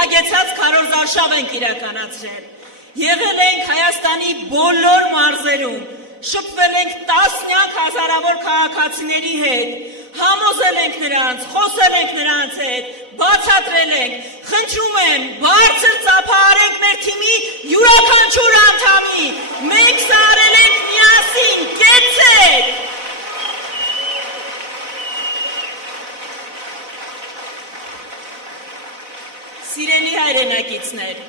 հագեցած քարոզարշավ ենք իրականացրել։ Եղել ենք Հայաստանի բոլոր մարզերում, շփվել ենք տասնյակ հազարավոր քաղաքացիների հետ, համոզել ենք նրանց, խոսել ենք նրանց հետ, բացատրել ենք, խնդրում եմ, բարձր ծափահարենք մեր թիմի յուրաքանչյուր անդամի, մենք սա արել ենք միասին, կեցեք։ Սիրելի հայրենակիցներ,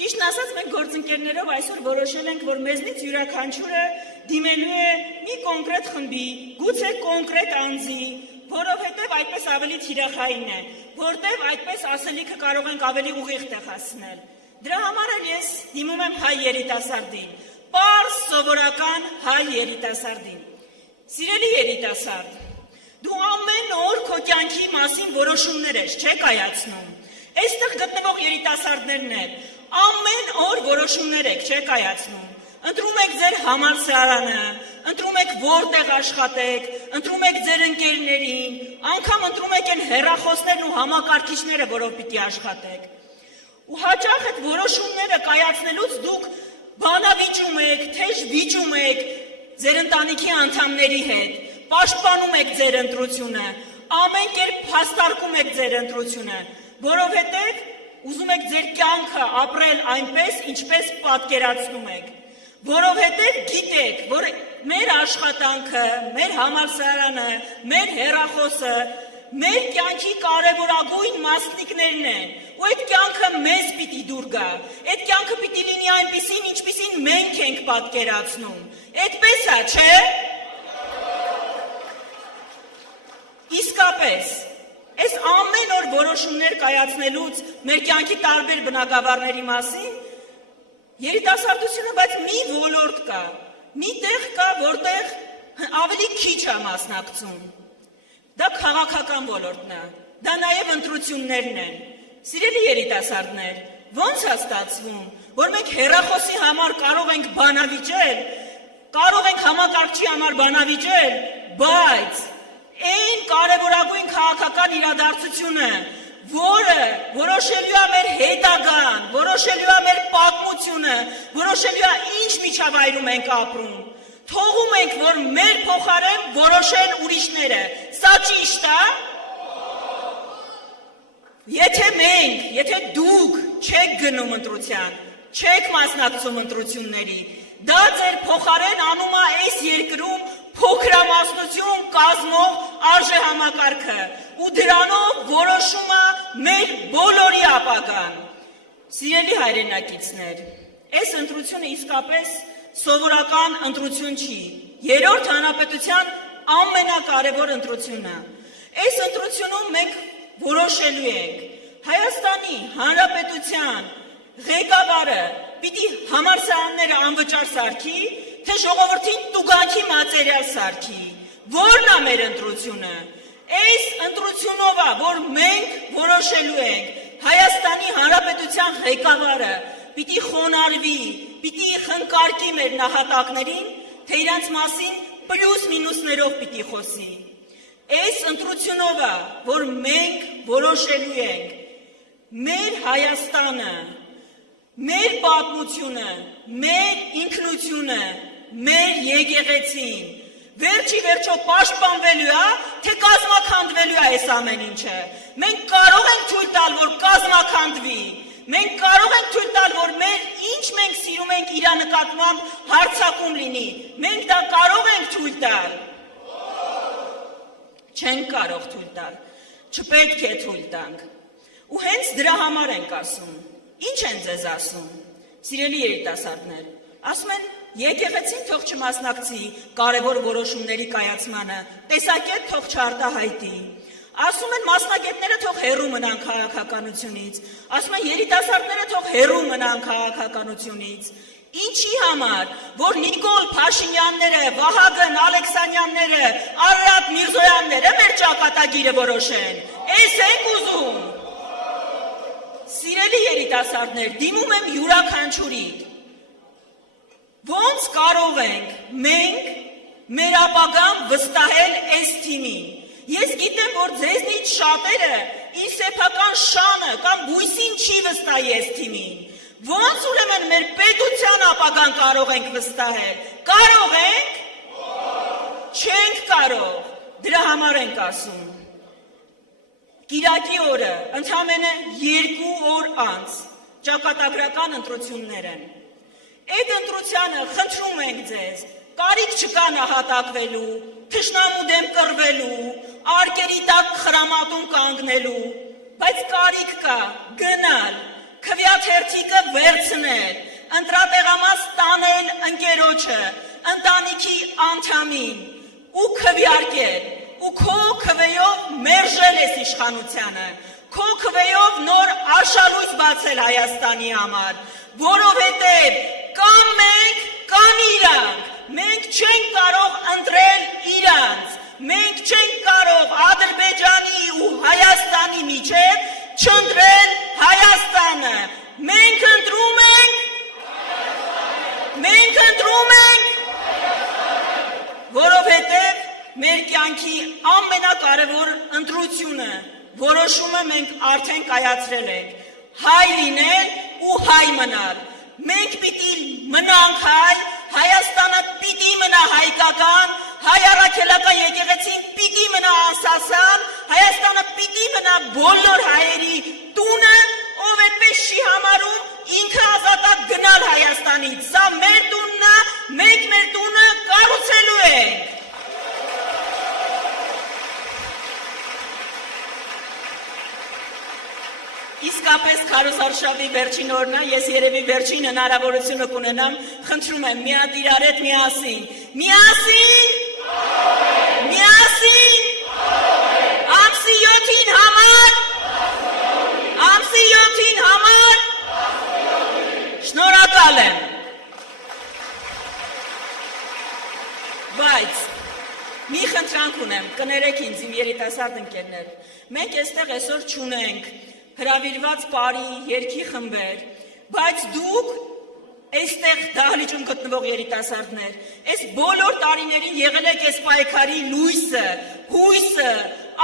ճիշտն ասած մենք գործընկերներով այսօր որոշել ենք, որ մեզնից յուրաքանչյուրը դիմելու է մի կոնկրետ խմբի, գուցե կոնկրետ անձի, որովհետև այդպես ավելի թիրախային է, որտև այդպես ասելիքը կարող ենք ավելի ուղիղ տեղ հասցնել։ Դրա համար էլ ես դիմում եմ հայ երիտասարդին, պարզ սովորական հայ երիտասարդին։ Սիրելի երիտասարդ, դու ամեն օր քո կյանքի մասին որոշումներ ես, չեք կայացնում։ Այստեղ գտնվող երիտասարդներն են, ամեն օր որոշումներ եք, չեք կայացնում։ Ընտրում եք ձեր համալսարանը, ընտրում եք որտեղ աշխատեք, ընտրում եք ձեր ընկերներին, անգամ ընտրում եք այն հեռախոսներն ու համակարգիչները, որով պիտի աշխատեք։ Ու հաճախ այդ որոշումները կայացնելուց դուք բանավիճում եք, թեժ վիճում եք ձեր ընտանիքի անդամների հետ, պաշտպանում եք ձեր ընտրությունը, ամեն կերպ փաստարկում եք ձեր ընտրությունը, որովհետև ուզում եք ձեր կյանքը ապրել այնպես, ինչպես պատկերացնում եք, որովհետև գիտեք, որ մեր աշխատանքը, մեր համալսարանը, մեր հեռախոսը, մեր կյանքի կարևորագույն մասնիկներն են, ու այդ կյանքը մեզ պիտի դուր գա, այդ կյանքը պիտի լինի այնպիսին, ինչպիսին մենք ենք պատկերացնում, այդպես է, չէ՞։ Իսկապես, այս ամեն օր որոշումներ կայացնելուց մեր կյանքի տարբեր բնագավառների մասին, երիտասարդությունը, բայց մի ոլորտ կա, մի տեղ կա, որտեղ ավելի քիչ է մասնակցում։ Դա քաղաքական ոլորտն է, դա նաև ընտրություններն են։ Սիրելի երիտասարդներ, ո՞նց է ստացվում, որ մենք հեռախոսի համար կարող ենք բանավիճել, կարող ենք համակարգչի համար բանավիճել, բայց այն կարևորագույն քաղաքական իրադարձությունը, որը որոշելու է մեր հետագան, որոշելու է մեր պատմությունը, որոշելու է ինչ միջավայրում ենք ապրում, թողում ենք, որ մեր փոխարեն որոշեն ուրիշները, սա ճիշտ է։ Եթե դուք չեք գնում ընտրության, չեք մասնակցում ընտրությունների, դա ձեր փոխարեն անում է այս երկրում փոքրամասնություն կազմող արժեհամակարգը ու դրանով որոշում է մեր բոլորի ապագան։ Սիրելի հայրենակիցներ, այս ընտրությունը իսկապես սովորական ընտրություն չի, երրորդ հանրապետության ամենակարևոր ընտրությունն է։ Այս ընտրությունում մենք որոշելու ենք Հայաստանի Հանրապետության ղեկավարը պիտի համալսարանները անվճար սարքի, թե ժողովրդին տուգանքի մատերիալ սարքի, որն է մեր ընտրությունը։ Այս ընտրությունով է, որ մենք որոշելու ենք Հայաստանի Հանրապետության ղեկավարը պիտի խոնարհվի, պիտի խնկարկի մեր նահատակներին, թե իրանց մասին պլյուս մինուսներով պիտի խոսի։ Այս ընտրությունով է, որ մենք որոշելու ենք մեր Հայաստանը, մեր պատմությունը, մեր ինքնությունը, մեր եկեղեցին, վերջի վերջո պաշտպանվելու է, թե կազմաքանդվելու է այս ամեն ինչը։ Մենք կարող ենք թույլ տալ, որ կազմաքանդվի, մենք կարող ենք թույլ տալ, որ մեր ինչ մենք սիրում ենք իրա նկատմամբ հարձակում լինի, մենք դա կարող ենք թույլ տալ։ Չենք կարող թույլ տալ, չպետք է թույլ տանք։ Ու հենց դրա համար ենք ասում։ Ինչ են ձեզ ասում, սիրելի երիտասարդներ, ասում են եկեղեցին թող չմասնակցի կարևոր որոշումների կայացմանը, տեսակետ թող չարտահայտի, ասում են մասնագետները թող հեռու մնան քաղաքականությունից, ասում են երիտասարդները թող հեռու մնան քաղաքականությունից, ինչի համար, որ Նիկոլ Փաշինյանները, Վահագն Ալեքսանյանները, Արարատ Միրզոյանները մեր ճակատագիրը որոշեն, էս ենք ուզում։ Սիրելի երիտասարդներ, դիմում եմ յուրաքանչյուրիդ, ոնց կարող ենք մենք մեր ապագան վստահել այս թիմին։ Ես գիտեմ, որ ձեզնից շատերը իր սեփական շանը կամ բույսին չի վստահի այս թիմին։ Ոնց ուրեմն մեր պետության ապագան կարող ենք վստահել։ Կարող ենք։ Չենք կարող։ Դրա համար ենք ասում։ Կիրակի օրը ընդամենը 2 օր անց ճակատագրական ընտրություններ են։ Այդ ընտրությանը խնդրում ենք ձեզ, կարիք չկա նահատակվելու, թշնամու դեմ կռվելու, արկերի տակ խրամատում կանգնելու, բայց կարիք կա գնալ, քվեաթերթիկը վերցնել, ընտրատեղամաս տանել ընկերոջը, ընտանիքի անդամին ու քվեարկել, ու քո քվեով մերժել ես իշխանությանը, քո քվեով նոր արշալույս բացել Հայաստանի համար, որովհետև կամ մենք, կամ իրանք, մենք չենք կարող ընտրել իրանց, մենք չենք կարող Ադրբեջանի ու Հայաստանի միջև չընտրել Հայաստանը, մենք ընտրում ենք, որովհետև մեր կյանքի ամենակարևոր ընտրությունը, որոշումը մենք արդեն կայացրել ենք, հայ լինել ու հայ մնալ, մենք պիտի մնանք հայ, Հայաստանը պիտի մնա հայկական, հայ առաքելական եկեղեցին պիտի մնա անսասան, Հայաստանը պիտի մնա բոլոր հայերի տունը, ով այդպես չի համարում, ինքը ազատակ գնալ Հայաստանից, սա մեր տունն է, մենք մեր տունը կառուցելու ենք։ Իսկապես քարոզարշավի վերջին օրն է, ես երևի վերջին հնարավորությունը կունենամ, խնդրում եմ միատ իրար հետ միասին, ամսի 7-ին համար, շնորհակալ եմ, բայց մի խնդրանք ունեմ, կներեք ինձ իմ երիտասարդ ընկերներ, մենք այստեղ այսօր չունենք հրավիրված բարի երգի խմբեր, բայց դուք այստեղ դահլիճում գտնվող երիտասարդներ, այս բոլոր տարիներին եղել եք այս պայքարի լույսը, հույսը,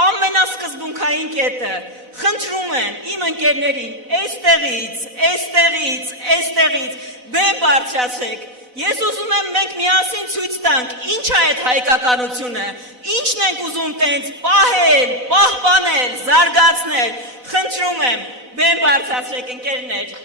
ամենասկզբունքային կետը, խնդրում եմ իմ ընկերներին, այստեղից, բեմ բարձրացրեք, ես ուզում եմ մենք միասին ցույց տանք, ինչ է այդ հայկականությունը, ինչն ենք ուզում տենց պահել, պահպանել, զարգացնել, խնդրում եմ, բեմ բարձրացրեք ընկերներ,